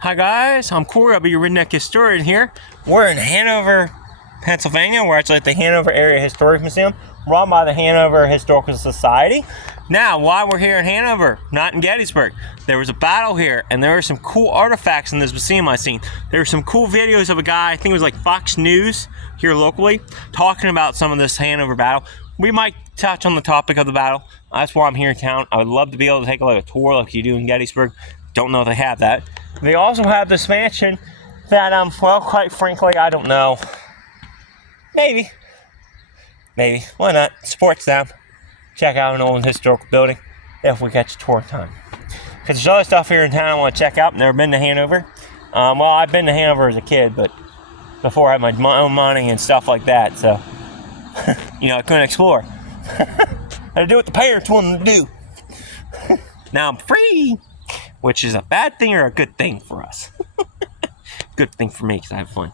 Hi guys, I'm Corey. I'll be your redneck historian here. We're in Hanover, Pennsylvania. We're actually at the Hanover Area History Museum, run by the Hanover Historical Society. Now, why we're here in Hanover, not in Gettysburg, there was a battle here, and there are some cool artifacts in this museum I've seen. There were some cool videos of a guy, I think it was like Fox News here locally, talking about some of this Hanover battle. We might touch on the topic of the battle. That's why I'm here in town. I would love to be able to take a tour like you do in Gettysburg. Don't know if they have that. They also have this mansion that, well, quite frankly, I don't know. Maybe. Why not? Sports them. Check out an old historical building if we catch a tour time. Because there's other stuff here in town I want to check out. Never been to Hanover. Well, I've been to Hanover as a kid, but before I had my own money and stuff like that, so, I couldn't explore. Had to do what the parents wanted to do. Now I'm free, which is a bad thing or a good thing for us. Good thing for me because I have fun.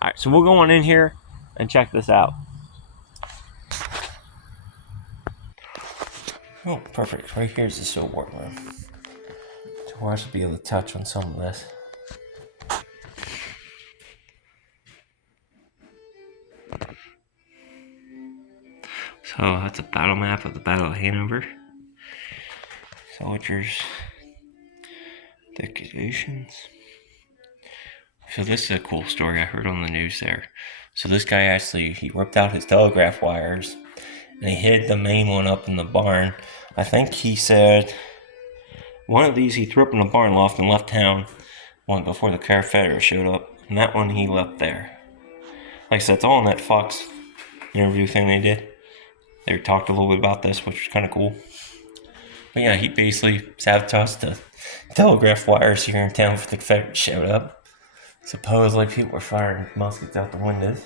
All right, so we'll go on in here and check this out. Oh, perfect. Right here's the silver room. So I should be able to touch on some of this. So that's a battle map of the Battle of Hanover. Soldiers, decorations. So this is a cool story I heard on the news there. So this guy actually, he ripped out his telegraph wires and he hid the main one up in the barn. I think he said one of these he threw up in the barn loft and left town one before the Confederates showed up. And that one he left there. Like I said, it's all in that Fox interview thing they did. They talked a little bit about this, which was kind of cool. But yeah, he basically sabotaged the telegraph wires here in town before the Confederates showed up. Supposedly people were firing muskets out the windows.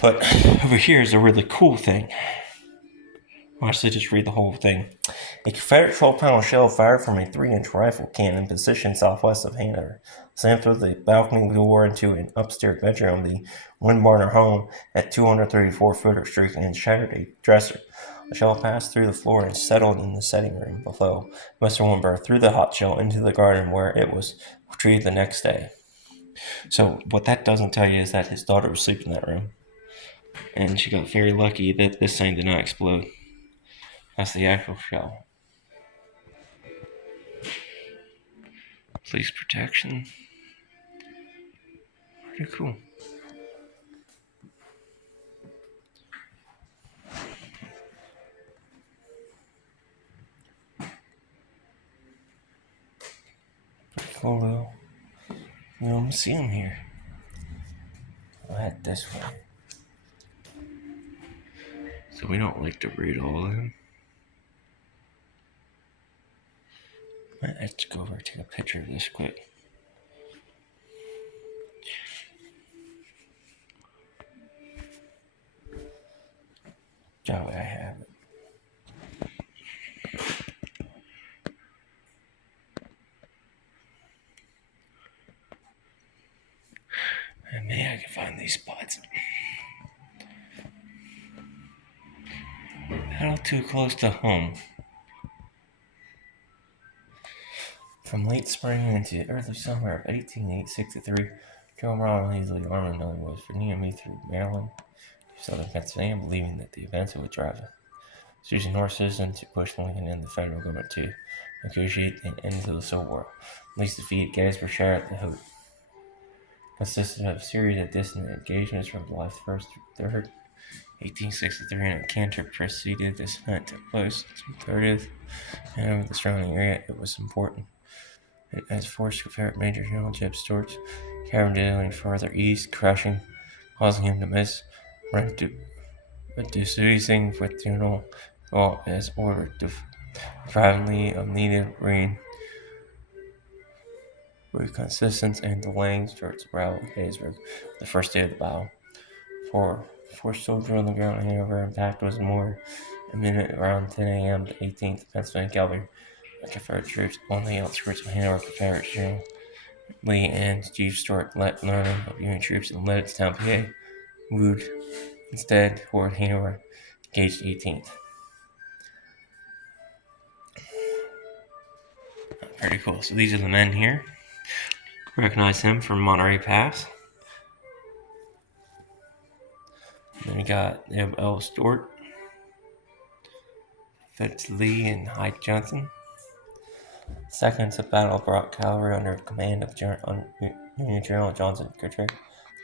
But over here is a really cool thing. I'll actually just read the whole thing. A Confederate 12-pound shell fired from a 3-inch rifle cannon positioned southwest of Hanover slammed through the balcony door into an upstairs bedroom of the Windbarner home at 234 Footer Street and shattered a dresser. The shell passed through the floor and settled in the setting room below. Mr. Windbar threw the hot shell into the garden where it was retrieved the next day. So what that doesn't tell you is that his daughter was sleeping in that room. And she got very lucky that this thing did not explode. That's the actual shell. Police protection. Pretty cool. Pretty cool though. You don't see them here. I'll head this way. So we don't like to read all of them. Let's go over and take a picture of this quick. That way I have it. And maybe I can find these spots. Not too close to home. From late spring into early summer of 1863, Joe Brown easily armed and was Virginia me through Maryland to southern Pennsylvania, believing that the events would drive Susan horses and to push Lincoln and the federal government to negotiate an end to the Civil War. Lee's defeat at Gettysburg at the Hope consisted of a series of distant engagements from July 1st through 3rd, 1863, and at Cantor preceded this event took place June 30th, and over the surrounding area it was important. As forced Confederate Major General Jeb Stuart carried any further east, causing him to miss, reducing with General Galt as ordered, depriving of needed reconnaissance and delaying Stuart's arrival at Gettysburg the first day of the battle. Four soldiers on the ground, however, impact was more imminent around 10 a.m. The 18th Pennsylvania Cavalry. Confederate troops on the outskirts of Hanover. Confederate General Lee and Chief Stuart learning of Union troops and led its town PA moved instead toward Hanover, engaged the 18th. Pretty cool. So these are the men here. Recognize him from Monterey Pass. Then we have L. Stewart, Fitz Lee, and Hyde Johnson. Seconds of battle brought cavalry under command of Union General Johnson Guthrie.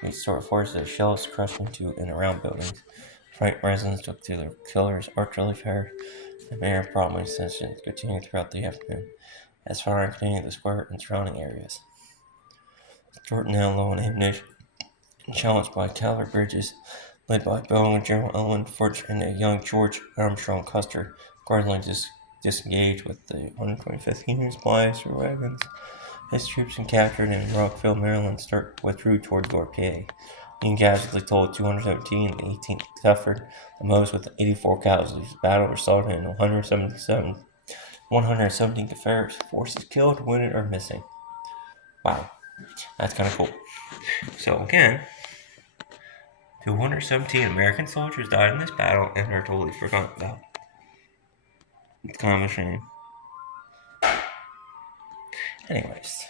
These sort of forces their shells crushed into and around buildings. Frank residents took to their killers, artillery fire, and major problem incidents continued throughout the afternoon, as firing continued the square and surrounding areas. Jordan now low on ammunition and challenged by cavalry bridges led by Belgian General Ellen Forge and a young George Armstrong Custer, guardedly disengaged with the 125th Union supplies through wagons. His troops captured in Rockville, Maryland, withdrew toward York, PA. Union casualties totaled 217 and 18 suffered the most with 84 casualties. The battle resulted in 117 Confederate forces killed, wounded, or missing. Wow, that's kind of cool. So again, 217 American soldiers died in this battle and are totally forgotten about. It's kind of a shame. Anyways,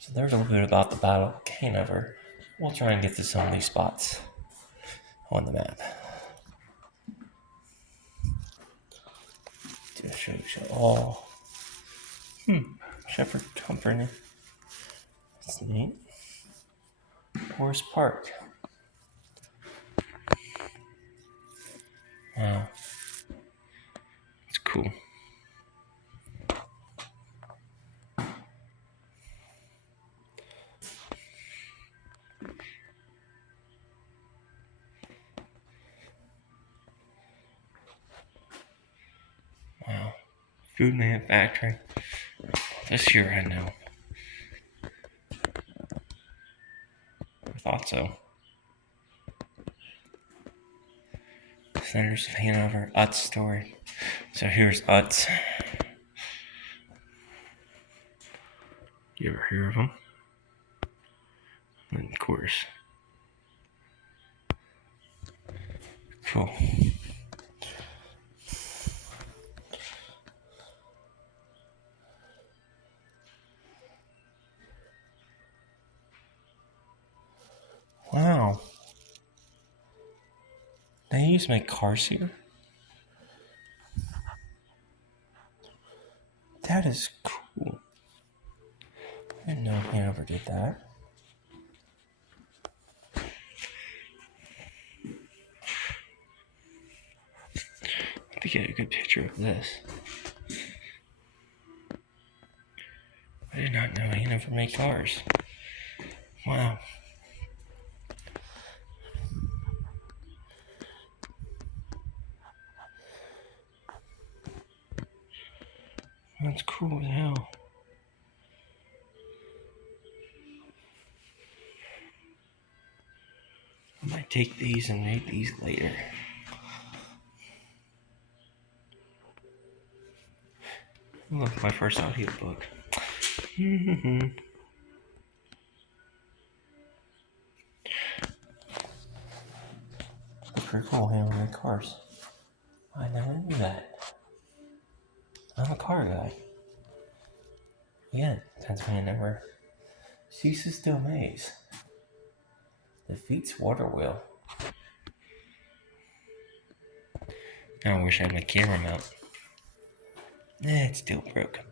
so there's a little bit about the Battle of Hanover. We'll try and get to some of these spots on the map. To show you all. Shepherd Company. That's neat. Forest Park. Wow. It's cool. Wow. Food manufacturing. This year I know. I thought so. Senators of Hanover, Utz story. So here's Utz. You ever hear of them? And of course. Cool. Wow. They used to make cars here? That is cool. I didn't know Hanover did that. To get a good picture of this. I did not know Hanover made cars. Wow. That's cool as hell. I might take these and make these later. Look, my first audiobook. Pretty cool handling cars. I never knew that. I'm a car guy. Yeah, Pennsylvania never ceases to amaze. Defeats water wheel. I wish I had my camera mount. It's still broken.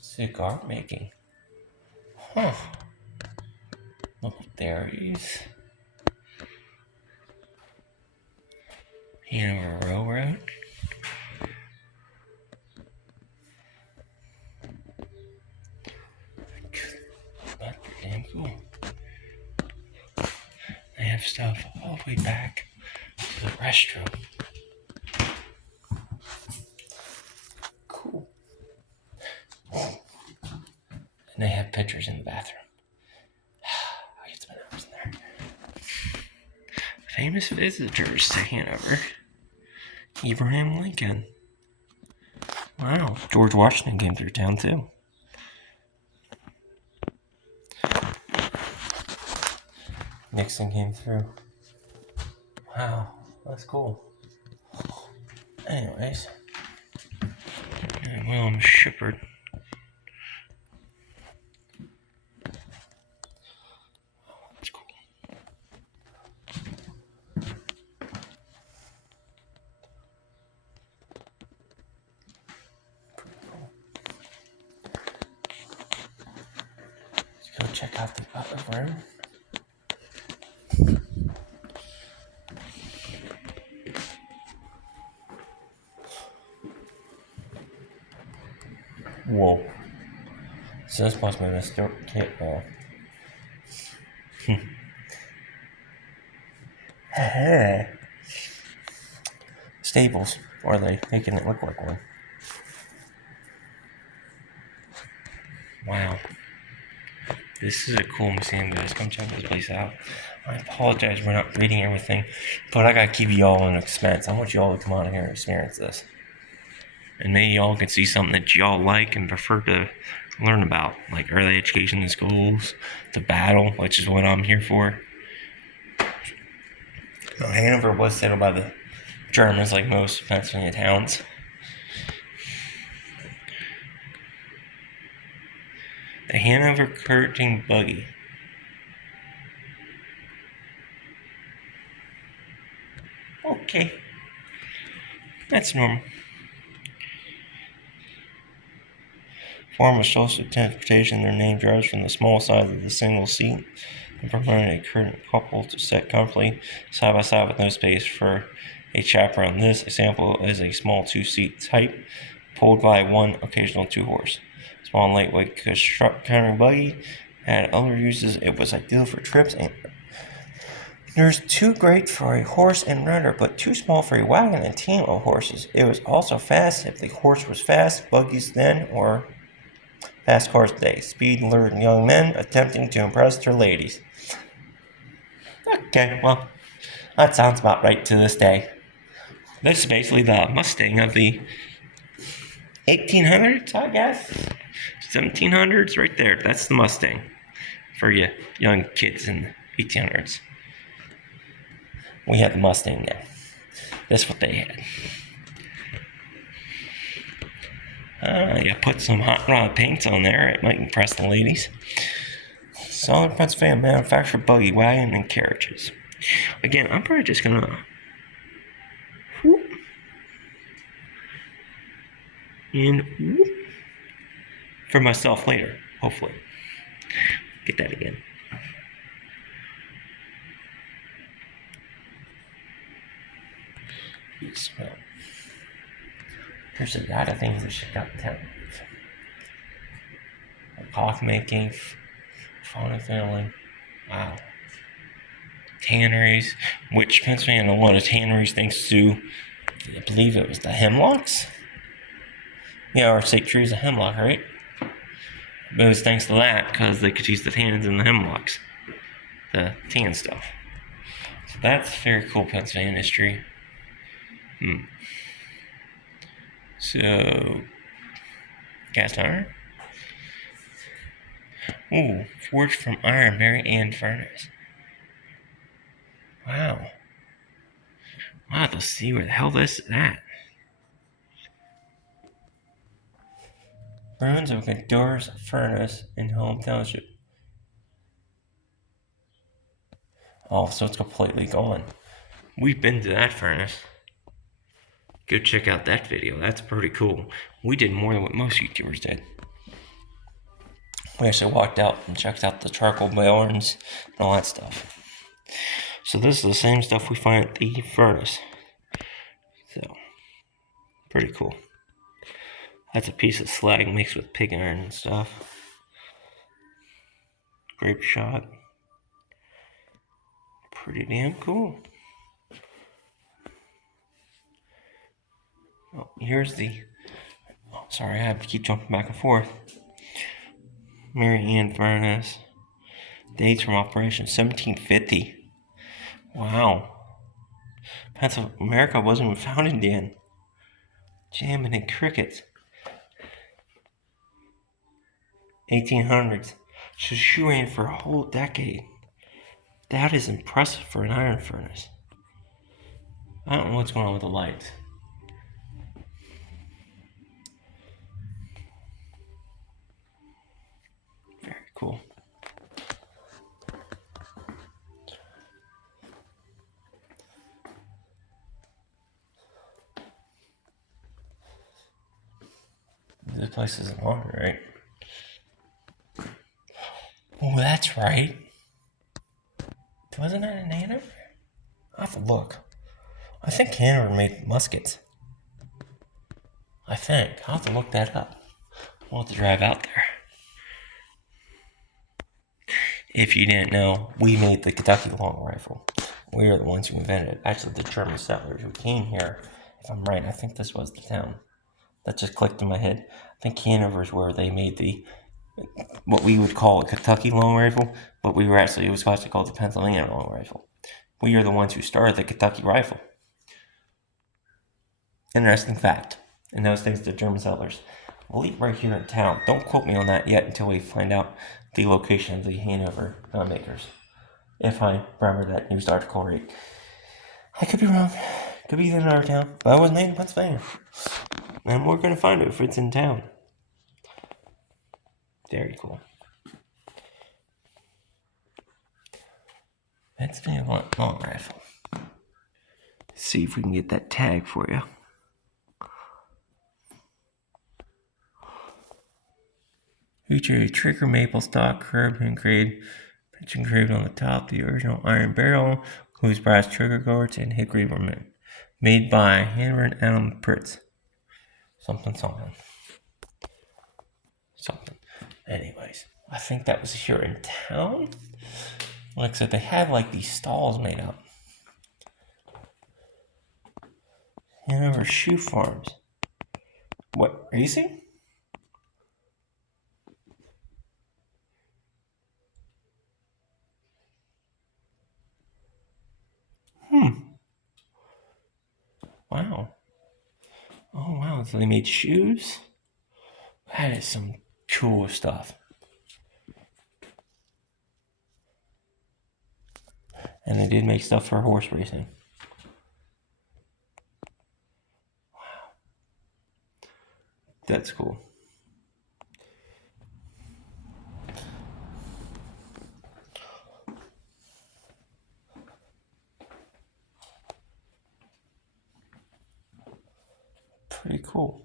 Cigar making. Huh. Look, there it is. Hanover Railroad. That's damn cool. They have stuff all the way back to the restroom. Cool. And they have pictures in the bathroom. I could spend hours in there. Famous visitors to Hanover. Abraham Lincoln. Wow, George Washington came through town too. Nixon came through. Wow, that's cool. Anyways, William Shepard. That's cool. Let's go check out the other room. Whoa. So this must be a historic kit. Stables. Or are they making it look like one? Wow. This is a cool museum, guys. Come check this place out. I apologize for not reading everything, but I gotta keep you all in expense. I want you all to come out here and experience this. And maybe y'all can see something that y'all like and prefer to learn about, like early education in schools, the battle, which is what I'm here for. Now, Hanover was settled by the Germans, like most Pennsylvania towns. The Hanover Curtain Buggy. Okay. That's normal. Form of social transportation, their name derives from the small size of the single seat and permitted a current couple to sit comfortably side by side with no space for a chaperone. This example is a small two-seat type pulled by one occasional two-horse. Small and lightweight country buggy had other uses. It was ideal for trips and there's too great for a horse and rider, but too small for a wagon and team of horses. It was also fast if the horse was fast. Buggies then or fast cars today. Speed lured young men attempting to impress their ladies. Okay, well, that sounds about right to this day. This is basically the Mustang of the 1800s, I guess. 1700s, right there. That's the Mustang for you young kids in the 1800s. We have the Mustang now. That's what they had. You put some hot rod paints on there. It might impress the ladies. Solid Pennsylvania manufactured buggy, wagon, and carriages. Again, I'm probably just gonna and for myself later, hopefully. Get that again. Smell. There's a lot of things that should got down. Coffee making, fauna filling. Wow. Tanneries, which Pennsylvania, a lot of tanneries thanks to, I believe it was the hemlocks. Yeah, our state tree is a hemlock, right? But it was thanks to that because they could use the tannins in the hemlocks, the tan stuff. So that's very cool Pennsylvania history. So, cast iron. Ooh, forged from iron, Mary Ann furnace. Wow. I'll have to see where the hell this is at. Ruins of McDoor's furnace in Home Township. Oh, so it's completely gone. We've been to that furnace. Go check out that video. That's pretty cool. We did more than what most YouTubers did. We actually walked out and checked out the charcoal boilers and all that stuff. So this is the same stuff we find at the furnace. So, pretty cool. That's a piece of slag mixed with pig iron and stuff. Grape shot. Pretty damn cool. Oh, here's the... Oh, sorry, I have to keep jumping back and forth. Mary Ann furnace. Dates from operation 1750. Wow. America wasn't even founded then. Jamming and crickets. 1800s. So she ran for a whole decade. That is impressive for an iron furnace. I don't know what's going on with the lights. Very cool. This place isn't haunted, right? Oh, that's right. Wasn't that in Hanover? I'll have to look. I think Hanover made muskets. I think. I'll have to look that up. We'll have to drive out there. If you didn't know, we made the Kentucky long rifle. We are the ones who invented it. Actually, the German settlers who came here, if I'm right, I think this was the town. That just clicked in my head. I think Hanover is where they made what we would call a Kentucky long rifle, but it was actually called the Pennsylvania long rifle. We are the ones who started the Kentucky rifle. Interesting fact. And those things, the German settlers. We'll eat right here in town. Don't quote me on that yet until we find out the location of the Hanover gun makers. If I remember that news article right. I could be wrong. Could be in another town. But it was made in Pennsylvania. And we're going to find it if it's in town. Very cool. Pennsylvania long rifle. Let's see if we can get that tag for you. Feature a trigger maple stock curved and engraved on the top. The original iron barrel includes brass trigger guards and hickory were made by Hanover and Adam Pritz. Something. Anyways, I think that was here in town. Like I said, they had like these stalls made up. Hanover Shoe Farms. What, are you seeing? Wow. Oh, wow. So they made shoes? That is some cool stuff. And they did make stuff for horse racing. Wow. That's cool. Pretty cool.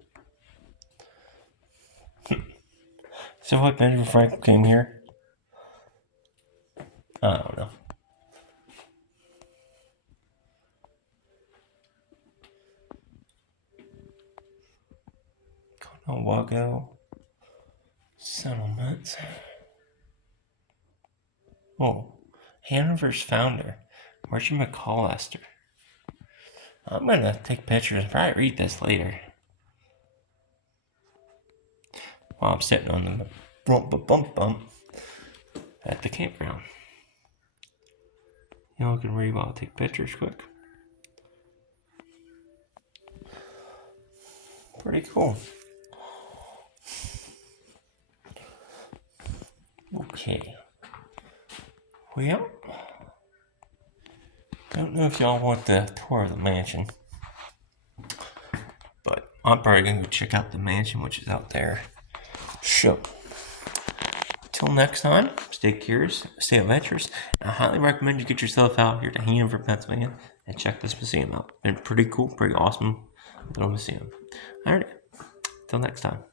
So what, Benjamin Franklin came here? I don't know. Conowago settlements. Oh, Hanover's founder, Richard McAllister. I'm gonna take pictures and probably read this later. While I'm sitting on the bump at the campground. Y'all can read while I take pictures quick. Pretty cool. Okay. Well, don't know if y'all want the tour of the mansion, but I'm probably gonna go check out the mansion, which is out there. So, till next time, stay curious, stay adventurous, and I highly recommend you get yourself out here to Hanover, Pennsylvania, and check this museum out. It's pretty cool, pretty awesome little museum. Alright, till next time.